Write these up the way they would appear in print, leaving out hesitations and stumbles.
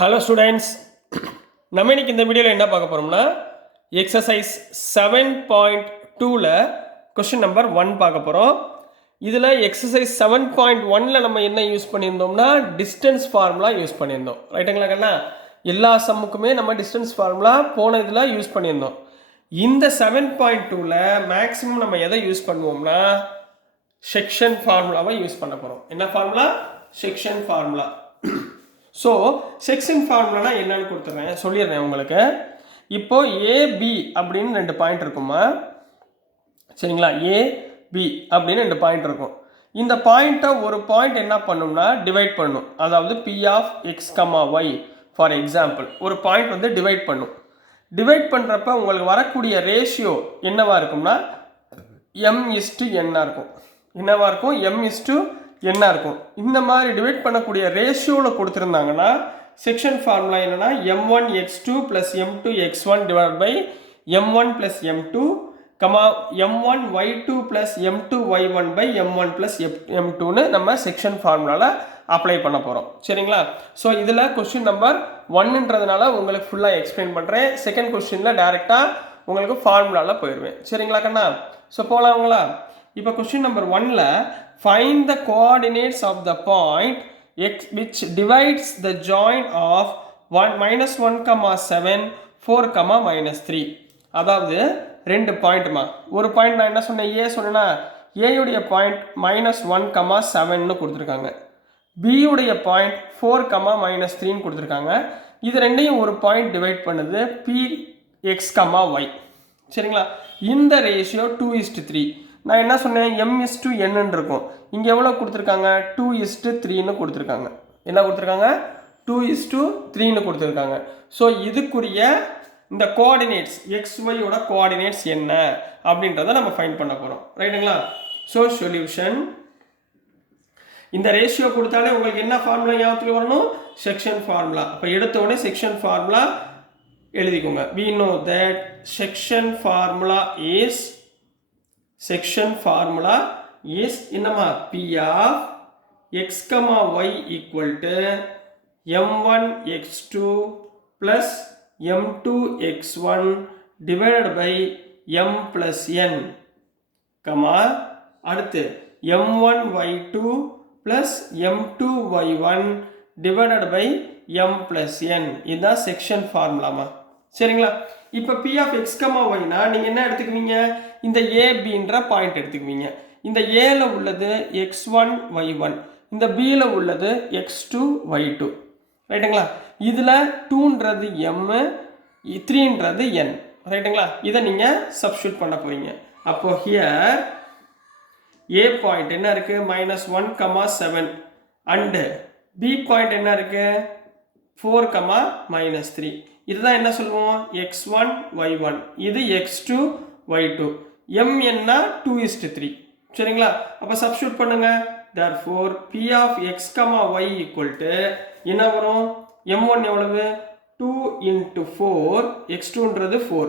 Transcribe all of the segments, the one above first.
Hello students, நம்ம இன்னைக்கு இந்த வீடியோவில் என்ன பார்க்க போகிறோம்னா எக்ஸசைஸ் 7.2ல் கொஸ்டின் நம்பர் 1 பார்க்க போகிறோம். இதில் எக்ஸசைஸ் 7.1ல் நம்ம என்ன யூஸ் பண்ணியிருந்தோம்னா டிஸ்டன்ஸ் ஃபார்முலா யூஸ் பண்ணியிருந்தோம். ரைட்டுங்களா கண்ணா? எல்லா சம்முக்குமே நம்ம டிஸ்டன்ஸ் ஃபார்முலா போன இதில் யூஸ் பண்ணியிருந்தோம். இந்த 7.2ல் மேக்ஸிமம் நம்ம எதை யூஸ் பண்ணுவோம்னா செக்ஷன் ஃபார்முலாவை யூஸ் பண்ண போகிறோம். என்ன formula? Section formula. So section ஃபார்முலானா என்னன்னு சொல்லிடுறேன் உங்களுக்கு. இப்போ ஏபி அப்படின்னு 2 பாயிண்ட் இருக்குமா, சரிங்களா? ஏபி அப்படின்னு 2 பாயிண்ட் இருக்கும். இந்த பாயிண்ட்டை ஒரு பாயிண்ட் என்ன பண்ணும்னா டிவைட் பண்ணும். அதாவது P of x comma y for example ஒரு பாயிண்ட் வந்து டிவைட் பண்ணும். டிவைட் பண்ணுறப்ப உங்களுக்கு வரக்கூடிய ரேஷியோ என்னவா இருக்கும்னா m:n இருக்கும். என்னவா இருக்கும்? m:n இருக்கும். இந்த மாதிரி டிவைட் பண்ணக்கூடிய ரேஷியோவில் கொடுத்துருந்தாங்கன்னா செக்ஷன் ஃபார்முலா என்னன்னா m1x2 + m2x1 divide by m1 + m2 comma m1y2 + m2y1 by m1 + m2ன்னு நம்ம செக்ஷன் ஃபார்முலாவில் அப்ளை பண்ண போகிறோம். சரிங்களா? ஸோ இதில் கொஸ்டின் நம்பர் 1ன்றதுனால உங்களுக்கு ஃபுல்லாக எக்ஸ்பிளைன் பண்ணுறேன். செகண்ட் கொஸ்டினில் டைரெக்டாக உங்களுக்கு ஃபார்முலாவில் போயிடுவேன். சரிங்களா கண்ணா? ஸோ போகலாங்களா? இப்போ கொஸ்டின் நம்பர் 1ல் find the coordinates of the point x which divides the joint of -1,7 4, அதாவது 2 பாயிண்ட்மா. ஒரு பாயிண்ட் நான் என்ன சொன்னேன்? ஏ சொன்னேன்னா ஏயுடைய பாயிண்ட் -1,7ன்னு கொடுத்துருக்காங்க. பியுடைய பாயிண்ட் 4, கொடுத்துருக்காங்க. இது ரெண்டையும் ஒரு பாயிண்ட் டிவைட் பண்ணுது px, y. சரிங்களா? இந்த ரேஷியோ 2:3. நான் என்ன சொன்னேன்? m:n இருக்கும். இங்கே எவ்வளோ கொடுத்துருக்காங்க? 2:3ன்னு கொடுத்துருக்காங்க. என்ன கொடுத்துருக்காங்க? 2:3ன்னு கொடுத்துருக்காங்க. ஸோ இதுக்குரிய இந்த கோஆர்டினேட்ஸ் XYயோட கோஆர்டினேட்ஸ் என்ன அப்படின்றத நம்ம ஃபைண்ட் பண்ண போகிறோம். ரைட்டுங்களா? ஸோ சொல்யூஷன், இந்த ரேஷியோ கொடுத்தாலே உங்களுக்கு என்ன ஃபார்முலா ஞாபகத்துக்கு வரணும்? Section formula. அப்போ எடுத்த உடனே செக்ஷன் ஃபார்முலா எழுதிக்கோங்க. we know that section formula is என்னமா? p of x, y equal to m1x2 plus m2x1 divided by m plus n, அடுத்து m1y2 plus m2y1 divided by m plus n. இதுதான் section ஃபார்முலாமா. சரிங்களா? இப்போ p of x, yனா நீங்கள் என்ன எடுத்துக்குவீங்க? இந்த ஏபின்ற point எடுத்துக்குவீங்க. இந்த ஏல உள்ளது x1 y1, இந்த பியில் உள்ளது x2 y2. ரைட்டுங்களா? இதில் 2ன்றது m, 3ன்றது n. ரைட்டுங்களா? இதை நீங்கள் சப்ஸ்டியூட் பண்ண போறீங்க. அப்போ ஹியர் ஏ பாயிண்ட் என்ன இருக்கு? -1,7 அண்டு பி பாயிண்ட் என்ன இருக்கு? 4, இதுதான் என்ன சொல்லுவோம்? x1 y1, இது x2 y2. mன்னா 2:3. சரிங்களா? அப்போ சப்ஸ்டியூட் பண்ணுங்க. therefore p of x, y equal to என்ன வரும்? m1 எவ்வளவு? 2 × 4, x2ன்றது 4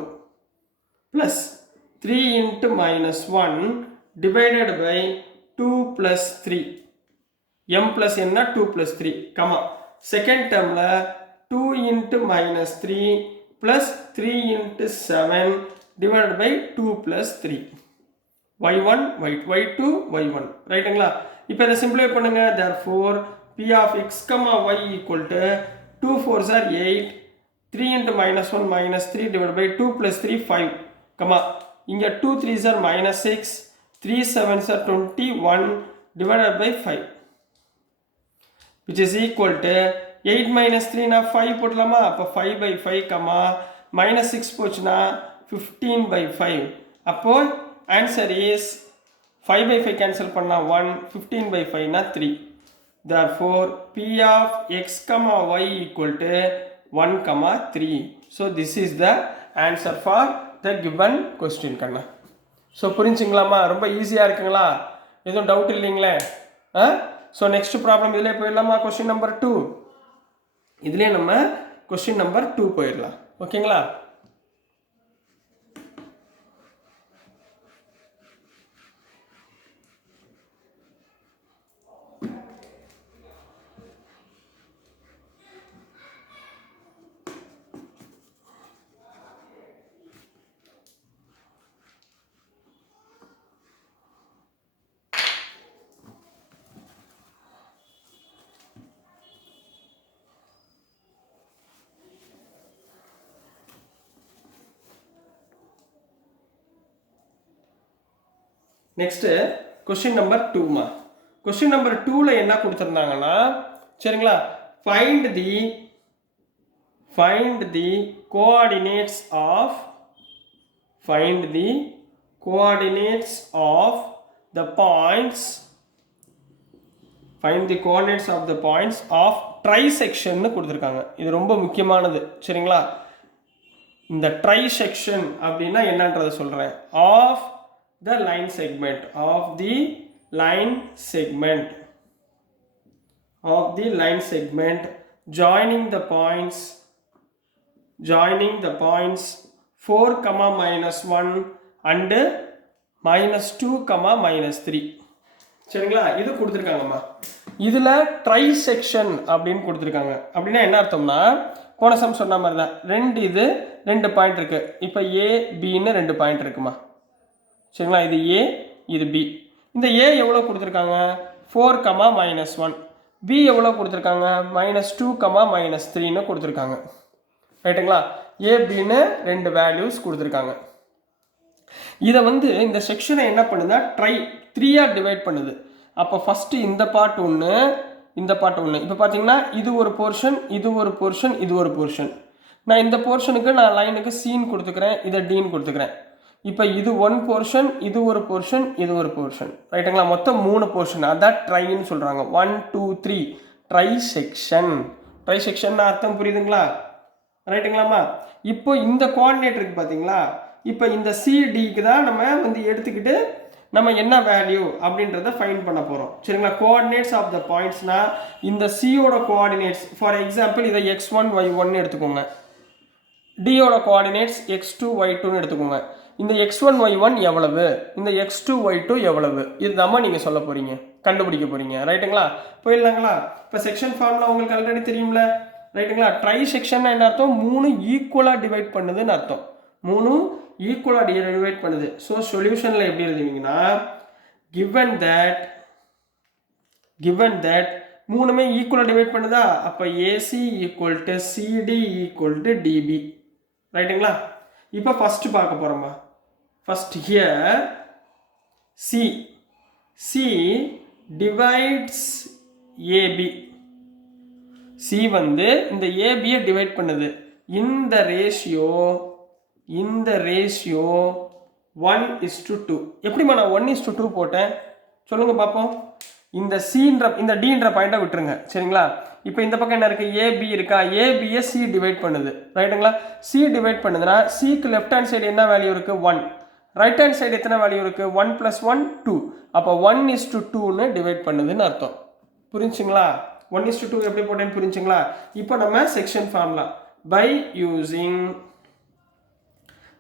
plus 3 × -1 divided by 2 plus 3. m plus n 2 plus 3, second டேர்மில் 2 × -3 plus 3 × 7 divided by 2 plus 3. y1 y2 y1. ரைட்டுங்களா? இப்போ இதை சிம்பிளை பண்ணுங்க. therefore p of x, y equal to 2 4s are 8, 3 × -1 -3 divided by 2 plus 3 5, இங்கே 2 3s are -6, 3 7s are 21 divided by 5, which is equal to 8 - 3 na 5 போடலாமா? அப்போ 5/5, -6 போச்சுன்னா 15/5. அப்போ ஆன்சர் இஸ் 5/5 கேன்சல் பண்ணா 1, 15/5 na 3. therefore p of x, y equal to 1, 3. so this is the answer for the given question கண்ணா. So புரிஞ்சுங்களாமா? ரொம்ப ஈஸியாக இருக்குங்களா? எதுவும் டவுட் இல்லைங்களே? ஸோ நெக்ஸ்ட் ப்ராப்ளம் இதிலே போயிடலாமா? Question number 2. இதுலேயே நம்ம கொஸ்டின் நம்பர் 2 போயிடலாம். ஓகேங்களா? நெக்ஸ்ட் கொஸ்டின் நம்பர் 2மா. கொஸ்டின் நம்பர் 2ல என்ன கொடுத்துருந்தாங்கன்னா சரிங்களா, find the coordinates of the points of trisection னு கொடுத்துருக்காங்க. இது ரொம்ப முக்கியமானது சரிங்களா. இந்த trisection அப்படின்னா என்னன்றதை சொல்றேன். of the line segment joining the points 4, -1 and -2, -3 சரிங்களா. இது கொடுத்துருக்காங்கம்மா. இதுல ட்ரைசெக்ஷன் அப்படின்னு கொடுத்துருக்காங்க. அப்படின்னா என்ன அர்த்தம்னா, போன சம் சொன்ன மாதிரி தான், ரெண்டு பாயிண்ட் இருக்கு. இப்போ ஏ பின்னு 2 பாயிண்ட் இருக்குமா சரிங்களா. இது ஏ, இது பி. இந்த ஏ எவ்வளோ கொடுத்துருக்காங்க, 4, -1. பி எவ்வளோ கொடுத்துருக்காங்க, -2, -3ன்னு கொடுத்துருக்காங்க ரைட்டுங்களா. ஏபின்னு 2 வேல்யூஸ் கொடுத்துருக்காங்க. இதை இந்த செக்ஷனை என்ன பண்ணுதா, 3ஆக டிவைட் பண்ணுது. அப்போ ஃபஸ்ட்டு இந்த பார்ட் ஒன்று, இந்த பார்ட் ஒன்று. இப்போ பார்த்தீங்கன்னா இது ஒரு போர்ஷன், இது ஒரு போர்ஷன், இது ஒரு போர்ஷன். நான் இந்த போர்ஷனுக்கு நான் லைனுக்கு சீன் கொடுத்துக்கிறேன், இதை டீன் கொடுத்துக்கிறேன். இப்போ இது 1 போர்ஷன், இது ஒரு போர்ஷன், இது ஒரு போர்ஷன் ரைட்டுங்களா. மொத்தம் 3 போர்ஷன். அதான் ட்ரைன்னு சொல்கிறாங்க. 1, 2, 3 ட்ரைசெக்ஷன் அர்த்தம் புரியுதுங்களா ரைட்டுங்களாம்மா. இப்போ இந்த கோஆர்டினேட் இருக்கு பார்த்தீங்களா. இப்போ இந்த சிடிக்கு தான் நம்ம எடுத்துக்கிட்டு நம்ம என்ன வேல்யூ அப்படின்றத ஃபைண்ட் பண்ண போகிறோம் சரிங்களா. கோஆர்டினேட்ஸ் ஆஃப் த பாயிண்ட்ஸ்னா இந்த சியோட கோஆர்டினேட்ஸ், ஃபார் எக்ஸாம்பிள் இதை x1 y1 எடுத்துக்கோங்க. டியோட கோஆர்டினேட்ஸ் x2 y2ன்னு எடுத்துக்கோங்க. இந்த x1 y1 எவ்வளவு, இந்த x2 y2 எவ்வளவு, இதுதாம்மா நீங்கள் சொல்ல போகிறீங்க, கண்டுபிடிக்க போகிறீங்க ரைட்டுங்களா. போயிடலாங்களா. இப்போ செக்ஷன் ஃபார்முலா உங்களுக்கு ஆல்ரெடி தெரியும்ல ரைட்டுங்களா. ட்ரை செக்ஷன் என்ன அர்த்தம், 3 ஈக்குவலாக டிவைட் பண்ணுதுன்னு அர்த்தம். 3 ஈக்குவலாக டிவைட் பண்ணுது. ஸோ சொல்யூஷனில் எப்படி எழுதுவீங்கன்னா, given that 3மே ஈக்குவலாக டிவைட் பண்ணுதா, அப்போ AC equal to CD equal to DB ரைட்டுங்களா. இப்போ ஃபர்ஸ்ட் பார்க்க போகிறோம்மா. First here C divides AB. C இந்த ஏபியை டிவைட் பண்ணுது. இந்த ரேஷியோ 1:2. எப்படிமா நான் 1:2 போட்டேன் சொல்லுங்க பார்ப்போம். இந்த இந்த டின்ற பாயிண்டை விட்டுருங்க சரிங்களா. இப்போ இந்த பக்கம் என்ன இருக்கு, ஏபி இருக்கா. ஏபியை சி டிவைட் பண்ணுது ரைட்டுங்களா. சி டிவைட் பண்ணுதுன்னா சிக்கு லெஃப்ட் ஹேண்ட் சைடு என்ன வேல்யூ இருக்கு, 1. ரைட் ஹேண்ட் சைடு எத்தனை வேல்யூ இருக்கு, 1 + 1 2. அப்போ 1:2ன்னு டிவைட் பண்ணுதுன்னு அர்த்தம். புரிஞ்சுங்களா. 1:2 எப்படி போட்டேன்னு புரிஞ்சுங்களா. இப்போ நம்ம section formula by using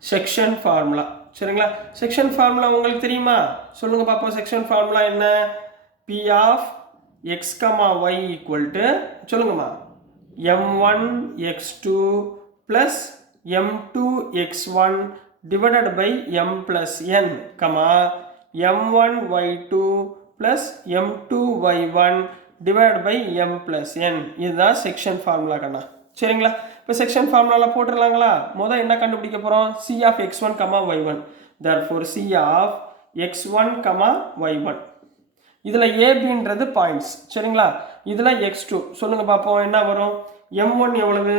section formula சரிங்களா. செக்ஷன் ஃபார்முலா உங்களுக்கு தெரியுமா சொல்லுங்க பார்ப்போம். செக்ஷன் ஃபார்முலா என்ன, P of x, y equal to சொல்லுங்கம்மா m1 x2 plus m2 x1 divided by m plus n, m1 y2 plus m2 y1 divided by m plus n. இதுதான் section formula கண்ணா சரிங்களா. இப்போ section ஃபார்முலாவில் போட்டுடலாங்களா. முதல் என்ன கண்டுபிடிக்க போகிறோம், c of x1, y1. therefore c of x1, y1. இதில் ஏபின்றது points சரிங்களா. இதில் x2 சொல்லுங்கள் பார்ப்போம் என்ன வரும். m1 எவ்வளவு,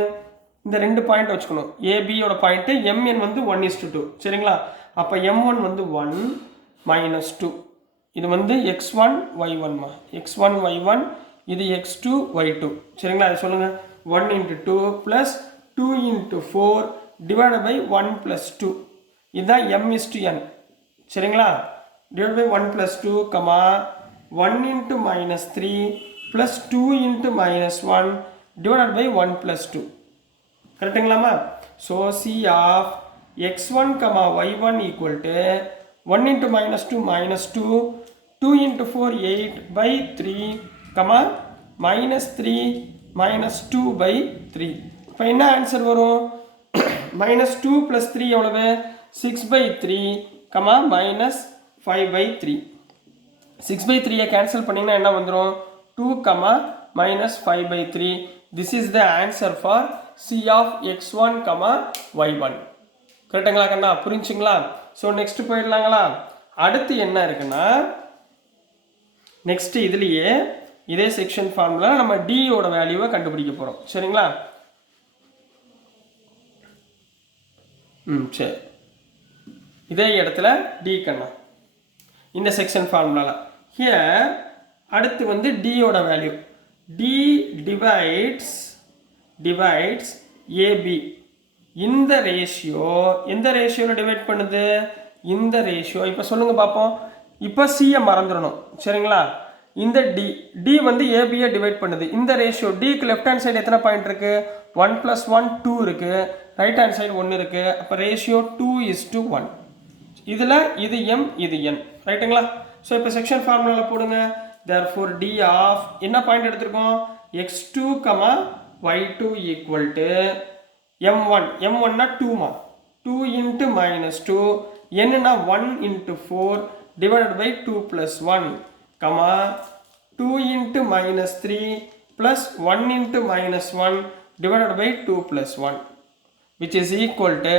இந்த 2 பாயிண்ட் வச்சுக்கணும். ஏபியோட பாயிண்ட்டு mn 1:2 சரிங்களா. அப்போ m1 1 -2. இது x1 y1மா, x1 y1. இது x2 y2 சரிங்களா. அது சொல்லுங்கள் 1 × 2 + 2 × 4 divided by 1 + 2. இதுதான் m:n சரிங்களா. divided by 1 + 2, 1 × -3 plus 2 × -1 divided by 1 + 2 கரெக்டுங்களாமா. So c of x1, y1 equal to 1 × -2 -2, 2 × 4 8/3, -3 -2/3. இப்போ என்ன ஆன்சர் வரும், -2 + 3 எவ்வளவு, 6/3, -5/3. 6/3 கேன்சல் பண்ணிங்கன்னா என்ன வந்துடும், 2, -5/3. This is the answer for C of x1, y1. கரெக்டுங்களா கண்ணா, புரிஞ்சுங்களா. ஸோ நெக்ஸ்ட் போயிடலாங்களா. அடுத்து என்ன இருக்குன்னா நெக்ஸ்ட் இதுலேயே இதே செக்ஷன் ஃபார்முலா நம்ம டியோட வேல்யூவை கண்டுபிடிக்க போகிறோம். சரிங்களா? சரி, இதே இடத்துல டி கண்ணா இந்த செக்ஷன் ஃபார்முலாவில் ஹியர் அடுத்து வந்து டியோட வேல்யூ டி டிவைட்ஸ் ஏபி. இந்த ரேஷியோ எந்த ரேஷியோவில் டிவைட் பண்ணுது? இந்த ரேஷியோ. இப்போ சொல்லுங்கள் பார்ப்போம். இப்போ சியை மறந்துடணும். சரிங்களா? இந்த டி வந்து ஏபியை டிவைட் பண்ணுது. இந்த ரேஷியோ டிக்கு லெஃப்ட் ஹேண்ட் சைடு எத்தனை பாயிண்ட் இருக்குது? 1 + 1 2 இருக்குது. ரைட் ஹேண்ட் சைடு 1 இருக்குது. அப்போ ரேஷியோ 2:1. இதில் இது எம் இது என். ரைட்டுங்களா? ஸோ இப்போ செக்ஷன் ஃபார்முலாவில் போடுங்க. therefore d ஆஃப் என்ன பாயிண்ட் எடுத்திருக்கோம்? x2, y2 ஈக்குவல் டு m1னா 2மா 2 × -2 என்னன்னா 1 × 4 divided by 2 + 1 2 × -3 plus 1 × -1 divided by 2 + 1 which is equal to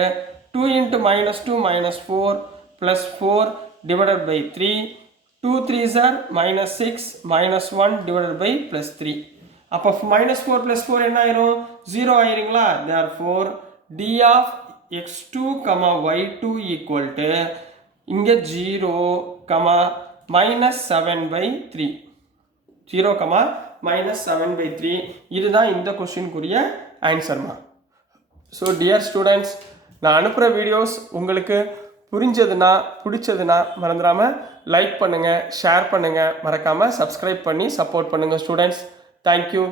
2 × -2 -4 plus 4 divided by 3. 2 3s are -6 -1 divided by +3. அப்போ -4 + 4 என்ன ஆயிரும்? 0 ஆயிருங்களா? therefore d of x2, y2 equal to இங்கே 0, -7/3. 0, -7/3. இதுதான் இந்த கொஸ்டினுக்குரிய ஆன்சர்மா. So dear students, நான் அனுப்புகிற வீடியோஸ் உங்களுக்கு புரிஞ்சதுன்னா பிடிச்சதுன்னா மறந்துடாமல் லைக் பண்ணுங்கள், ஷேர் பண்ணுங்கள், மறக்காமல் சப்ஸ்கிரைப் பண்ணி சப்போர்ட் பண்ணுங்கள் ஸ்டூடெண்ட்ஸ். தேங்க்யூ.